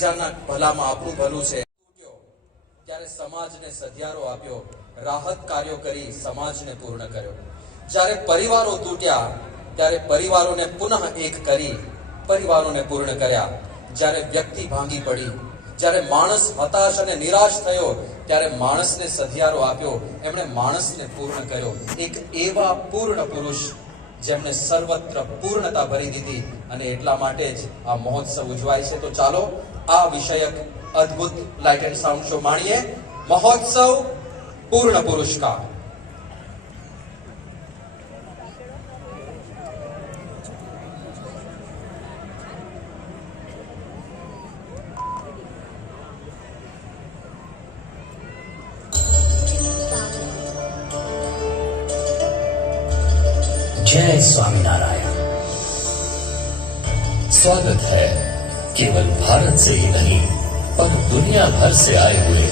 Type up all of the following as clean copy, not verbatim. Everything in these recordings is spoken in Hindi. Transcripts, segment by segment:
બીજાના ભલામાં આપણું ભલું છે. ત્યારે સમાજને સધિયારો આપ્યો, રાહત કાર્યો કરી સમાજને પૂર્ણ કર્યો. જ્યારે પરિવારો તૂટ્યા ત્યારે પરિવારોને પુનઃ એક કરી પરિવારોને પૂર્ણ કર્યા. જ્યારે વ્યક્તિ ભાંગી પડી, જ્યારે માણસ હતાશ અને નિરાશ થયો ત્યારે માણસને સધિયારો આપ્યો, એમણે માણસને પૂર્ણ કર્યો. એક એવા પૂર્ણ પુરુષ જેમણે સર્વત્ર પૂર્ણતા ભરી દીધી, અને એટલા માટે જ આ મહોત્સવ ઉજવાય છે. તો ચાલો આ વિષયક અદ્ભુત લાઇટ એન્ડ સાઉન્ડ શો માણીએ. મહોત્સવ પૂર્ણ પુરુષ કા. जय स्वामीनारायण। स्वागत है केवल भारत से ही नहीं पर दुनिया भर से आए हुए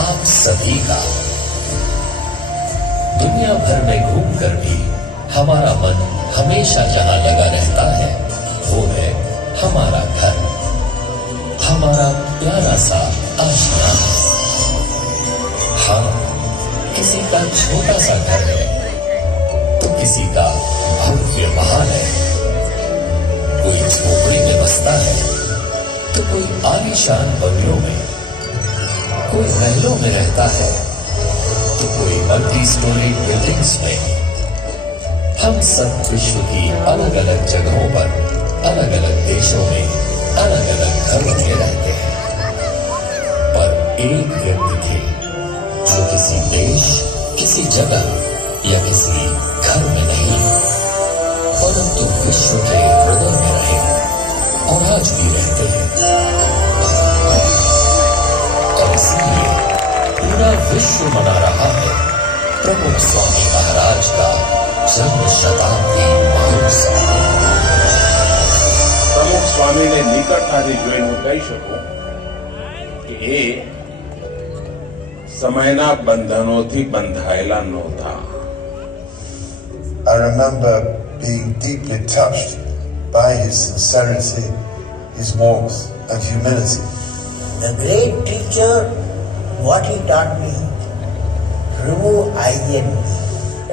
आप सभी का। दुनिया भर में घूमकर भी हमारा मन हमेशा जहां लगा रहता है वो है हमारा घर, हमारा प्यारा सा आशिया। हाँ, किसी का छोटा सा घर है तो किसी का भव्य महल है, कोई झोपड़ी में बसता है तो कोई आलीशान बंगलों में, कोई महलों में रहता है तो कोई मल्टी स्टोरी बिल्डिंग्स में। हम सब विश्व की अलग अलग जगहों पर, अलग अलग देशों में, अलग अलग घरों में रहते हैं, पर एक व्यक्ति थे जो किसी देश, किसी जगह या किसी घर में नहीं परंतु विश्व के हृदय में रहे और आज भी रहते हैं। और इसलिए पूरा विश्व मना रहा है प्रमुख स्वामी महाराज का जन्म शताब्दी महोत्सव। પ્રમુખ સ્વામીને નિકટતાથી જોઈને હું કહી શકું કે એ સમયના બંધનોથી બંધાયેલા નહોતા. I remember being deeply touched by his sincerity, his warmth and humility. The great teacher, what he taught me, remove I and me.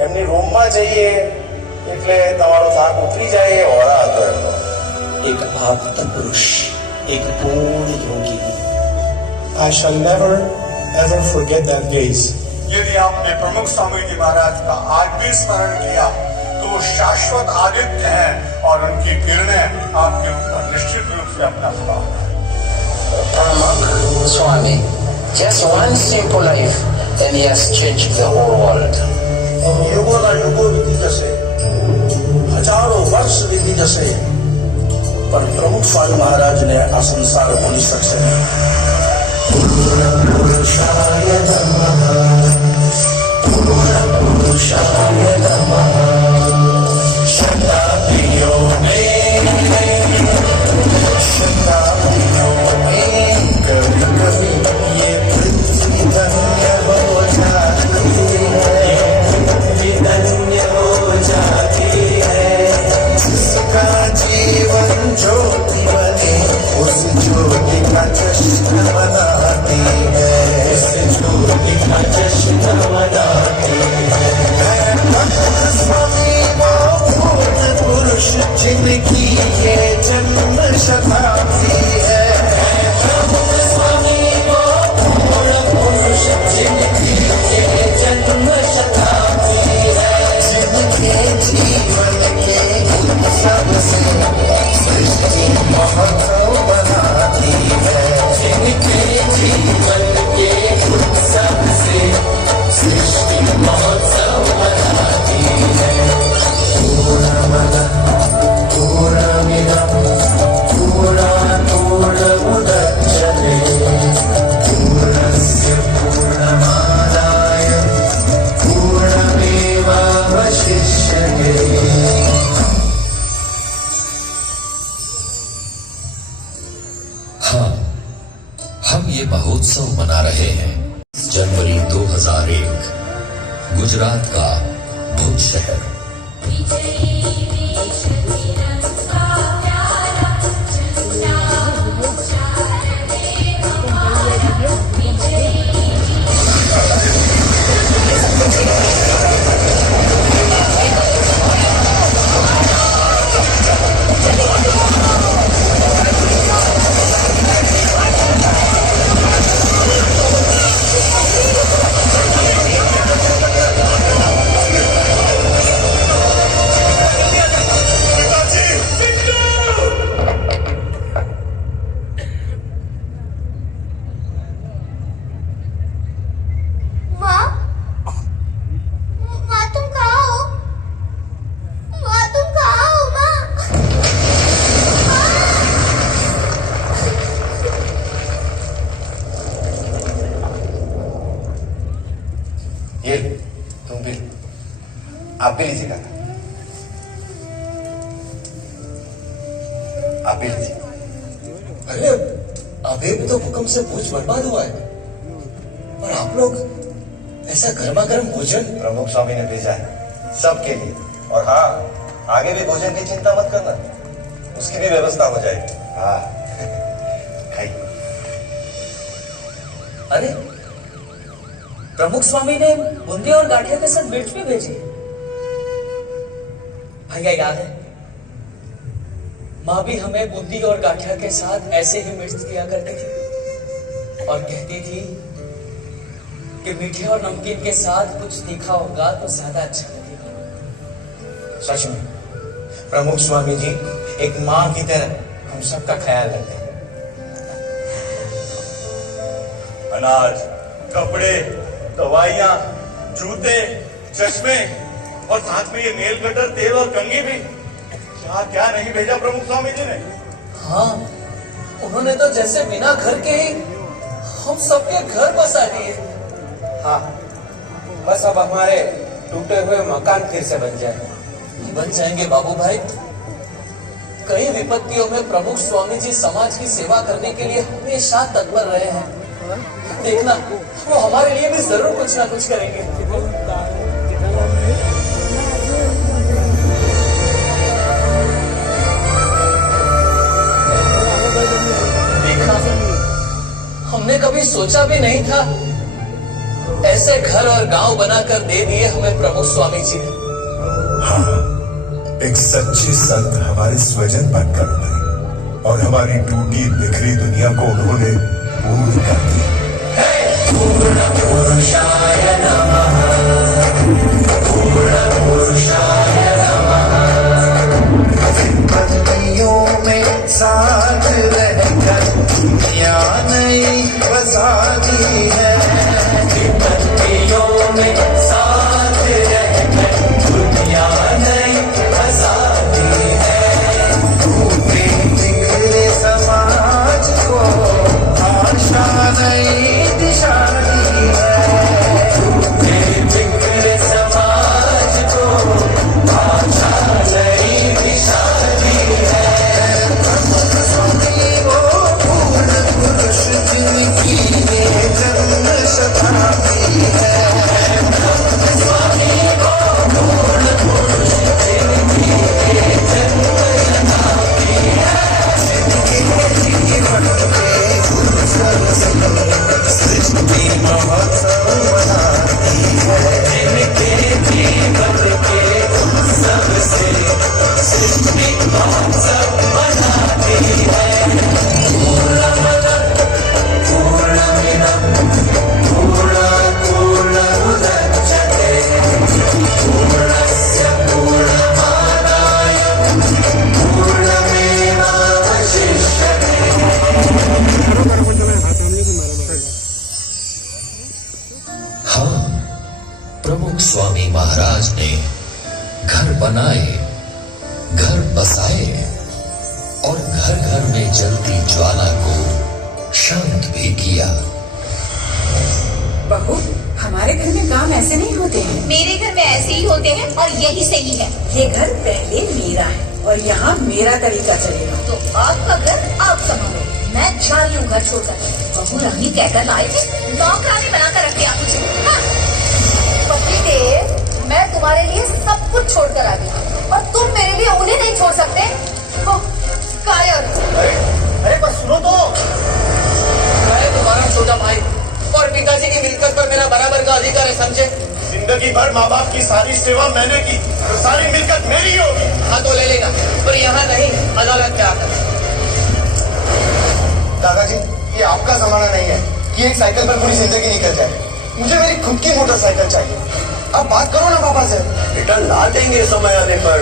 એમની રૂમમાં જઈએ એટલે તમારો થાક ઉતરી જાય એ હોરા હતો એમનો. एक आप्त पुरुष, एक पूर्ण योगी. I shall never ever forget that days. यदि आपने प्रमुख स्वामी जी महाराज का आज भी स्मरण किया तो वो शाश्वत आदित्य हैं और उनकी किरणें आपके ऊपर निश्चित रूप से अपना प्रभाव Pramukh Swami, just one simple life and he has changed the whole world. युगों युगों बीती जैसे, हजारों वर्ष बीती जैसे, पर प्रमुख स्वामी महाराज ने आ संसार भूली सकते हैं. पुरुषाय नमः, पुरुषाय नमः. शताब्दियों में कभी कभी ये पृथ्वी धन्य हो जाती है, पृथ्वी धन्य हो जाती है. जिसका जीवन ज्योति बने उस ज्योति का जश्न मनाती है, उस ज्योति का जश्न मनाती है. स्वामी वो पूर्ण पुरुष जिनकी ये जन्म शताब्दी है. स्वामी वो पूर्ण पुरुष जिनकी ये जन्म शताब्दी है, जिनके जीवन के सबसे सृष्टि महोत्सव बनाती है, जिनके जीवन के सबसे सृष्टि महोत्सव बनाती है. पूर्णमदः पूर्णमिदं पूर्णात् पूर्णमुदच्यते पूर्णस्य पूर्णमादाय पूर्णमेवावशिष्यते. हाँ, हम ये महोत्सव मना रहे हैं जनवरी 2001 गुजरात का भुज शहर. आप भी लीजिए काका, आप भी लीजिए। अरे अभी भी तो भूकंप से भुज बर्बाद हुआ है और आप लोग ऐसा गर्मा गर्म भोजन। प्रमुख स्वामी ने भेजा है सबके लिए। और हाँ, आगे भी भोजन की चिंता मत करना, उसकी भी व्यवस्था हो जाएगी। हाँ खाइए। अरे प्रमुख स्वामी ने बूंदी और गाठिया के साथ मिर्च भी भेजी। भैया याद है, माँ भी हमें बूंदी और गाठिया के साथ ऐसे ही मिर्च दिया करती थी और कहती थी कि मीठे और नमकीन के साथ कुछ तीखा होगा तो ज्यादा अच्छा लगेगा। सच में प्रमुख स्वामी जी एक माँ की तरह हम सबका ख्याल रखते हैं। अनाज, कपड़े, दवाइयाँ, जूते, चश्मे और साथ में ये नेल कटर, तेल और कंघी भी। क्या क्या नहीं भेजा प्रमुख स्वामी जी ने। हाँ, उन्होंने तो जैसे बिना घर के ही हम सबके घर बसा दिए। हाँ, बस अब हमारे टूटे हुए मकान फिर से बन जाए। बन जाएंगे बाबू भाई। कई विपत्तियों में प्रमुख स्वामी जी समाज की सेवा करने के लिए हमेशा तत्पर रहे हैं। देखना, वो हमारे लिए भी जरूर कुछ ना कुछ करेंगे। देखा, हमने कभी सोचा भी नहीं था ऐसे घर और गांव बनाकर दे दिए हमें प्रमुख स्वामी जी ने। हाँ, एक सच्चे संत हमारे स्वजन बनकर उभरे और हमारी टूटी बिखरी दुनिया को उन्होंने पूर्ण कर दिया। पूर्ण पुरुषाय नमः, पूर्ण पुरुषाय नमः। विपत्तियों में साथ रहकर दुनिया नई बसा दी है। विपत्तियों में साथ रहकर दुनिया नई बसा दी है। टूटे बिखरे समाज को आशा नई दिशा दी है। टूटे बिखरे समाज को आशा नई दिशा दी है। स्वामी वो पूर्ण पुरुष जिनकी ये जन्म शताब्दी है। स्वामी को पूर्ण पुरुष जिनकी ये जन्म शताब्दी है। जिनके जीवन के उत्सव से सृष्टि महोत्सव मनाती है। जिनके जीवन के उत्सव से सृष्टि महोत्सव मनाती है। पूर्णमदः पूर्णमिदं पूर्णात् पूर्णमुदच्यते पूर्णस्य पूर्णमादाय पूर्णमेवावशिष्यते। हाँ, प्रमुख स्वामी महाराज ने घर बनाए, घर बसाए और घर घर में जलती ज्वाला को शांत भी किया। बहू, हमारे घर में काम ऐसे नहीं होते हैं। मेरे घर में ऐसे ही होते हैं और यही सही है। ये घर पहले मेरा है और यहाँ मेरा तरीका चलेगा। तो आपका घर आप संभालो, मैं जा रही हूँ घर छोड़कर। बहू रानी कहकर लाए थे, नौकरानी बनाकर रख दिया मुझे। हाँ। पति देव, मैं तुम्हारे लिए सब कुछ छोड़कर आ गई और तुम मेरे लिए उन्हें नहीं छोड़ सकते। कायर। अरे बस सुनो तो। मैं तुम्हारा छोटा भाई और पिताजी की मिलकत पर मेरा बराबर का अधिकार है, समझे? जिंदगी भर माँ बाप की सारी सेवा मैंने की, तो सारी मिलकत मेरी होगी। हाँ तो ले लेना, पर यहाँ नहीं, अदालत में आकर। दादाजी, ये आपका जमाना नहीं है कि एक साइकिल पर पूरी जिंदगी निकल जाए। मुझे मेरी खुद की मोटरसाइकिल चाहिए। आप बात करो ना पापा से। बेटा ला देंगे समय आने पर।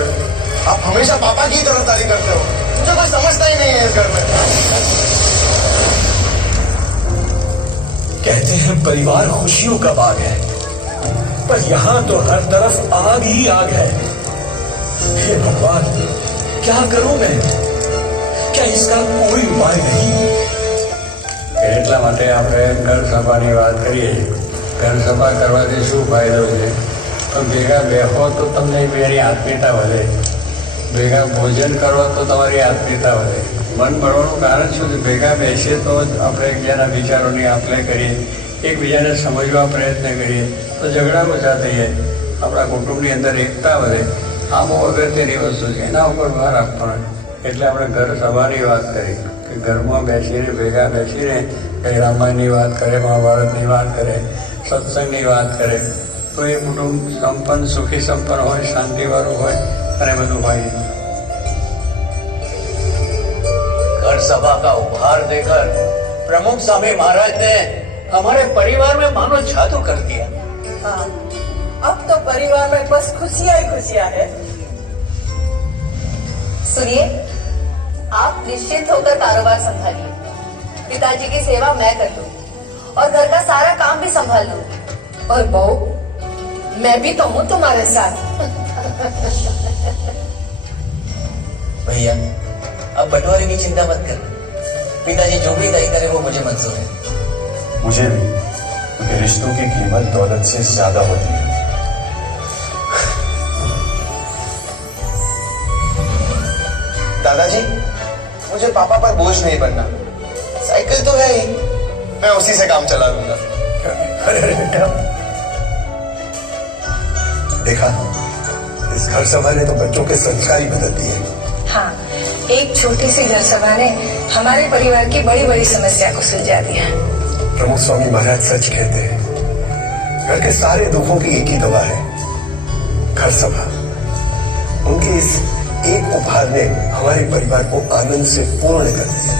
आप हमेशा पापा की तरफदारी करते हो, मुझे कोई समझता ही नहीं है इस घर में। कहते हैं परिवार खुशियों का बाग है, पर यहाँ तो हर तरफ आग ही आग है। हे भगवान, क्या करूं मैं? क्या इसका कोई उपाय नहीं? એટલા માટે આપણે ઘર સભાની વાત કરીએ. ઘર સભા કરવાથી શું ફાયદો છે? તો ભેગા બેહો તો તમને મેરી આત્મીયતા વધે, ભેગા ભોજન કરો તો તમારી આત્મીયતા વધે. મન મળવાનું કારણ શું છે? ભેગા બેસીએ તો જ આપણે એકબીજાના વિચારોની આપ-લે કરીએ, એકબીજાને સમજવા પ્રયત્ન કરીએ તો ઝઘડા ઓછા થઈ જાય, આપણા કુટુંબની અંદર એકતા વધે. આ બહુ અગત્યની વસ્તુ છે, એના ઉપર ભાર આપવાનો. એટલે આપણે ઘર સભાની વાત કરી કે ઘરમાં બેસીને ભેગા બેસીને કંઈ રામાયણની વાત કરે, મહાભારતની વાત કરે, સત્સંગની વાત કરે તો એ કુટુંબ સંપન્ન, સુખી સંપન્ન હોય, શાંતિવાળું હોય અને બધું હોય. घर सभा का उपहार देकर प्रमुख स्वामी महाराज ने हमारे परिवार में मानो जादू कर दिया. हाँ, अब तो परिवार में बस खुशियाँ ही खुशियाँ है. सुनिए, आप निश्चिंत होकर कारोबार संभालिए, पिताजी की सेवा मैं कर लूँ और घर का सारा काम भी संभाल लूँ. और बहू, मैं भी तो हूँ तुम्हारे साथ. भैया अब बंटवारे की चिंता मत करना, पिताजी जो भी तय करे वो मुझे मंजूर है. मुझे भी, क्योंकि रिश्तों की कीमत दौलत से ज्यादा होती है. दादाजी, मुझे पापा पर बोझ नहीं बनना. साइकिल तो है ही, मैं उसी से काम चला लूंगा. अरे बेटा, देखा, इस घर सभा ने तो बच्चों के संस्कार ही बदल दिए. हाँ, एक छोटी सी घर सभा ने हमारे परिवार की बड़ी बड़ी समस्या को सुलझा दिया. प्रमुख स्वामी महाराज सच कहते हैं, घर के सारे दुखों की एक ही दवा है, घर सभा. उनके इस एक उपहार ने हमारे परिवार को आनंद से पूर्ण कर दिया.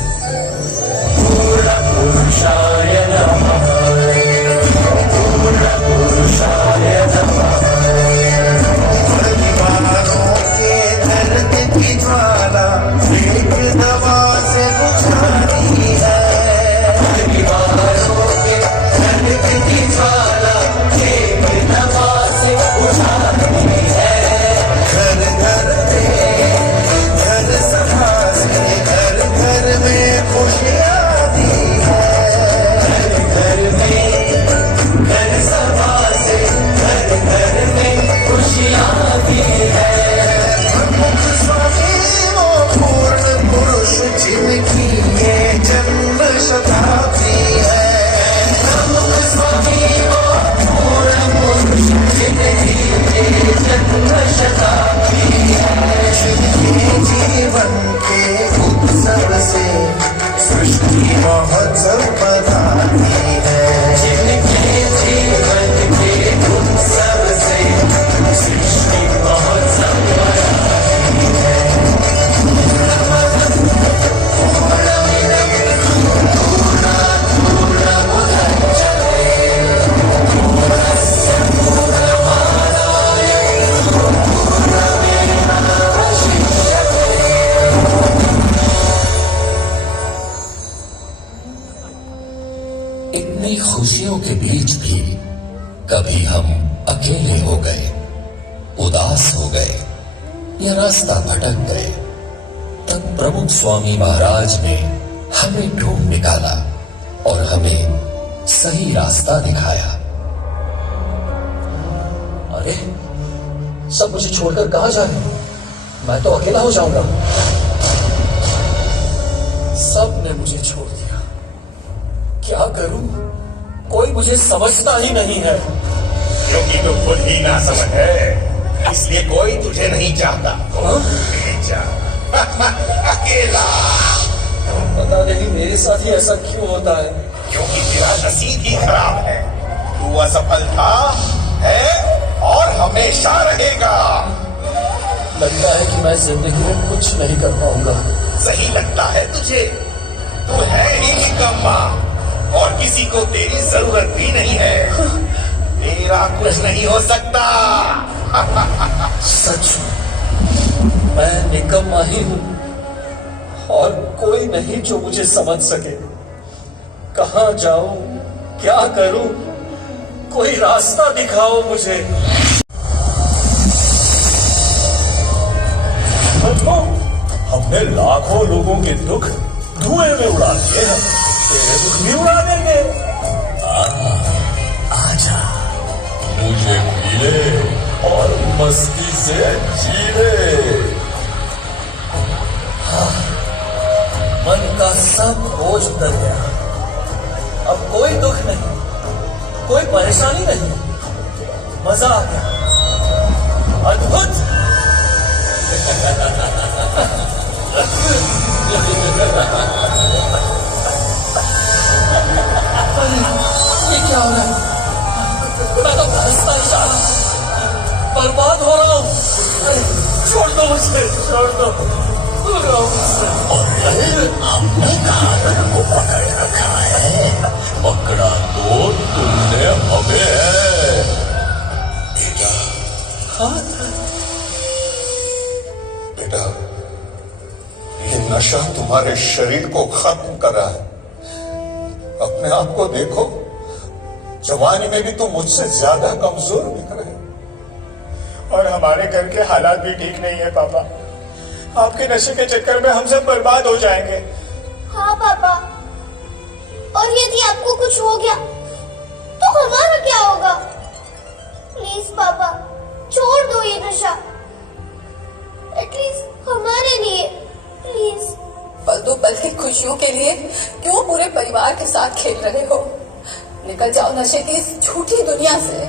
इतनी खुशियों के बीच भी कभी हम अकेले हो गए, उदास हो गए या रास्ता भटक गए, तब प्रमुख स्वामी महाराज ने हमें ढूंढ निकाला और हमें सही रास्ता दिखाया. अरे सब मुझे छोड़कर कहाँ जा रहे हैं? मैं तो अकेला हो जाऊंगा. सब ने मुझे छोड़ दिया, क्या करूं? कोई मुझे समझता ही नहीं है. क्योंकि तू खुद ही ना समझ है, इसलिए कोई तुझे नहीं चाहता. अकेला. पता नहीं मेरे साथ ही ऐसा क्यों होता है. क्योंकि तेरा नसीब ही खराब है. तू असफल था, है और हमेशा रहेगा. लगता है कि मैं जिंदगी में कुछ नहीं कर पाऊंगा. सही लगता है तुझे? तू है ही निकम्मा और किसी को तेरी जरूरत भी नहीं है. तेरा कुछ नहीं हो सकता. सच, मैं निकम्मा ही हूं और कोई नहीं जो मुझे समझ सके. कहां जाऊं, क्या करूं? कोई रास्ता दिखाओ मुझे. हमने लाखों लोगों के दुख धुएं में उड़ा दिए हैं, तेरे दुख भी उड़ा देंगे. आजा, मुझे मिले और मस्ती से जीवे। मन का सब बोझ उतर गया। अब कोई दुख नहीं, कोई परेशानी नहीं, मजा आ गया। अद्भुत। ये क्या हो रहा है? मैं तो हंसता ही जा रहा हूं, बर्बाद हो रहा हूं। अरे छोड़ दो मुझे, छोड़ दो, दूर रहो मुझसे। हमने कहा को पकड़ रखा है, पकड़ा तो तुमने हमें है। बेटा, हाँ बेटा, ये नशा तुम्हारे शरीर को खत्म कर रहा है। अपने आप को देखो, जवानी में भी तुम मुझसे ज्यादा कमजोर दिख रहे हो। और हमारे घर के हालात भी ठीक नहीं है पापा। आपके नशे के चक्कर में हम सब बर्बाद हो जाएंगे। हाँ पापा, और यदि आपको कुछ हो गया तो हमारा क्या होगा? प्लीज पापा, छोड़ दो ये नशा, एटलीस्ट हमारे लिए, प्लीज। पल दो पल की खुशियों के लिए क्यों पूरे परिवार के साथ खेल रहे हो? निकल जाओ नशे की इस झूठी दुनिया से।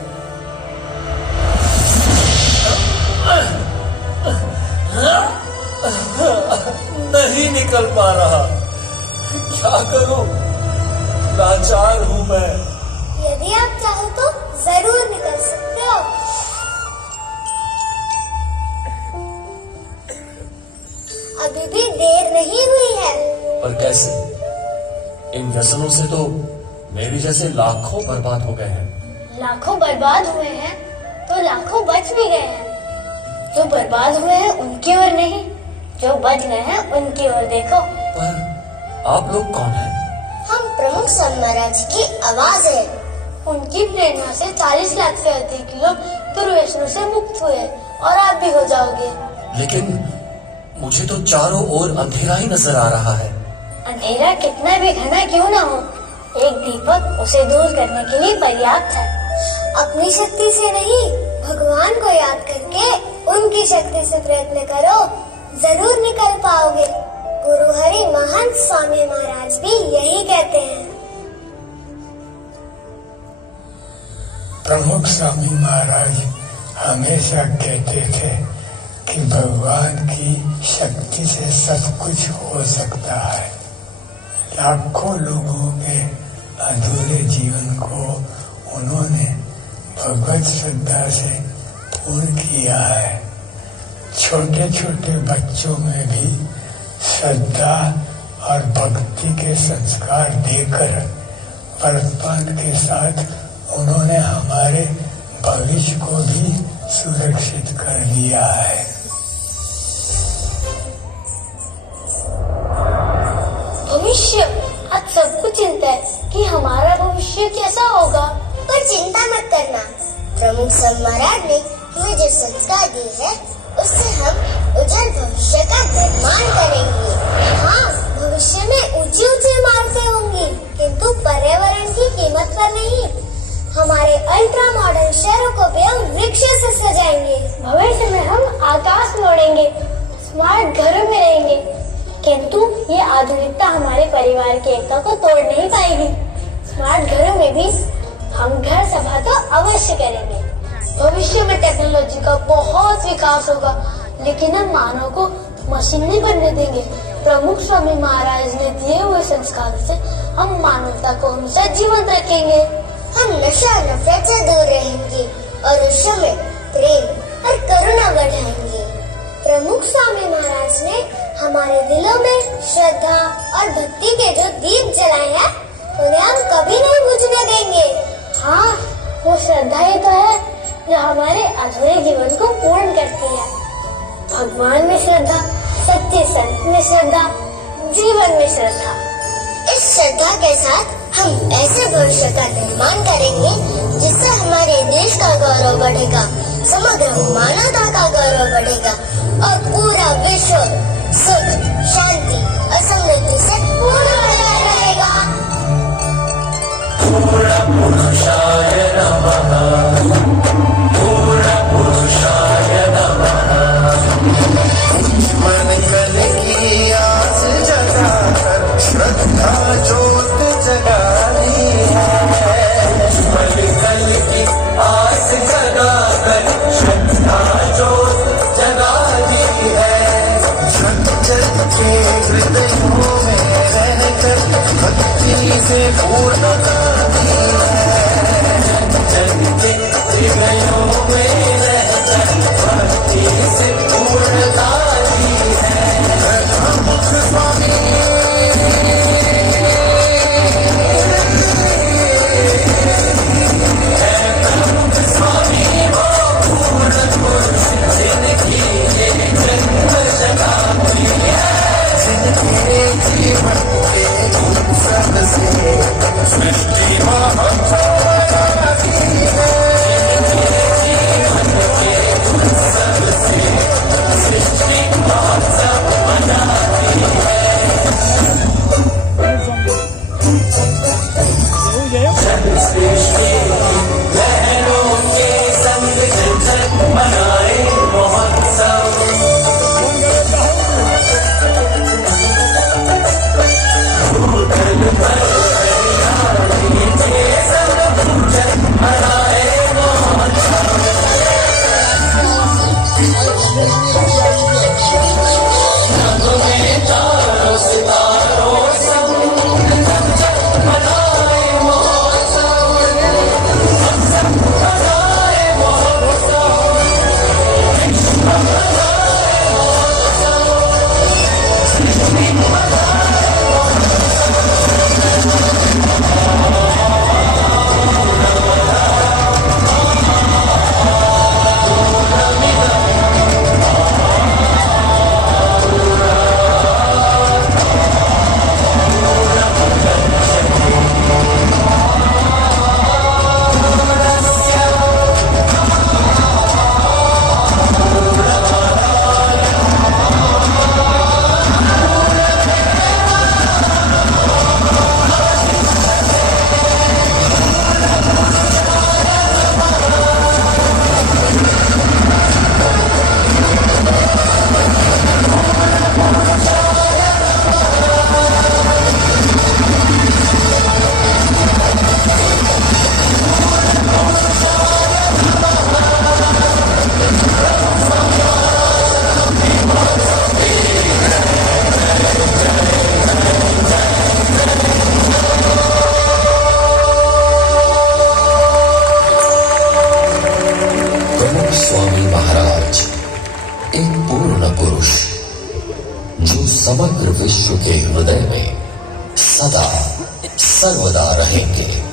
नहीं निकल पा रहा, क्या करूं? लाचार हूं मैं। यदि आप चाहो तो जरूर निकल सकते हो। अभी भी देर नहीं हुई है। पर कैसे? इन व्यसनों से तो मेरे जैसे लाखों बर्बाद हो गए हैं। लाखों बर्बाद हुए हैं तो लाखों बच भी गए हैं। जो बर्बाद हुए हैं उनकी ओर नहीं, जो बच गए हैं उनकी ओर देखो। पर आप लोग कौन हैं? हम प्रमुख सन महाराज की आवाज है। उनकी प्रेरणा से 40 लाख से अधिक लोग दुर्व्यसनों से मुक्त हुए और आप भी हो जाओगे। लेकिन मुझे तो चारों ओर अंधेरा ही नजर आ रहा है। अंधेरा कितना भी घना क्यों ना हो, एक दीपक उसे दूर करने के लिए पर्याप्त है। अपनी शक्ति से नहीं, भगवान को याद करके उनकी शक्ति से प्रयत्न करो, जरूर निकल पाओगे। गुरु हरि महंत स्वामी महाराज भी यही कहते हैं। प्रमुख स्वामी महाराज हमेशा कहते थे कि भगवान की शक्ति से सब कुछ हो सकता है। लाखों लोगों के अधूरे जीवन को उन्होंने भगवत श्रद्धा से पूर्ण किया है। छोटे छोटे बच्चों में भी श्रद्धा और भक्ति के संस्कार देकर वर्तमान के साथ उन्होंने हमारे भविष्य को भी सुरक्षित कर लिया है। भविष्य, आज सबको चिंता है कि हमारा भविष्य कैसा होगा। पर चिंता मत करना, प्रमुख सन महाराज ने हमें जो संस्कार दी है उससे हम उज्जवल भविष्य का निर्माण करेंगे। हाँ, भविष्य में ऊंची ऊंची इमारतें होंगी, किंतु पर्यावरण की कीमत पर नहीं। हमारे अल्ट्रा मॉडर्न शहरों को भी हम वृक्षों से सजाएंगे। भविष्य में हम आकाश में उड़ेंगे, स्मार्ट घरों में रहेंगे, किंतु ये आधुनिकता हमारे परिवार की एकता को तोड़ नहीं पाएगी। स्मार्ट घरों में भी हम घर सभा तो अवश्य करेंगे। भविष्य में टेक्नोलॉजी का बहुत विकास होगा, लेकिन हम मानव को मशीन नहीं बनने देंगे। प्रमुख स्वामी महाराज ने दिए हुए संस्कारों से हम मानवता को हमेशा जीवंत रखेंगे। हम नशा नफरत से दूर रहेंगे और उस समय प्रेम और करुणा बढ़ाएंगे। प्रमुख स्वामी महाराज ने हमारे दिलों में श्रद्धा और भक्ति के जो दीप जलाए हैं, उन्हें हम कभी नहीं बुझने देंगे। हाँ, वो श्रद्धा ही तो है जो हमारे अधूरे जीवन को पूर्ण करती है। भगवान में श्रद्धा, सच्चे संत में श्रद्धा, जीवन में श्रद्धा। इस श्रद्धा के साथ हम ऐसे भविष्य का निर्माण करेंगे जिससे हमारे देश का गौरव बढ़ेगा, समग्र मानवता का गौरव बढ़ेगा और पूरा विश्व सुख, शांति और समृद्धि से पूर्ण रहेगा। पूर्ण पुरुषाय नमः, पूर्ण पुरुष समग्र विश्व के हृदय में सदा सर्वदा रहेंगे।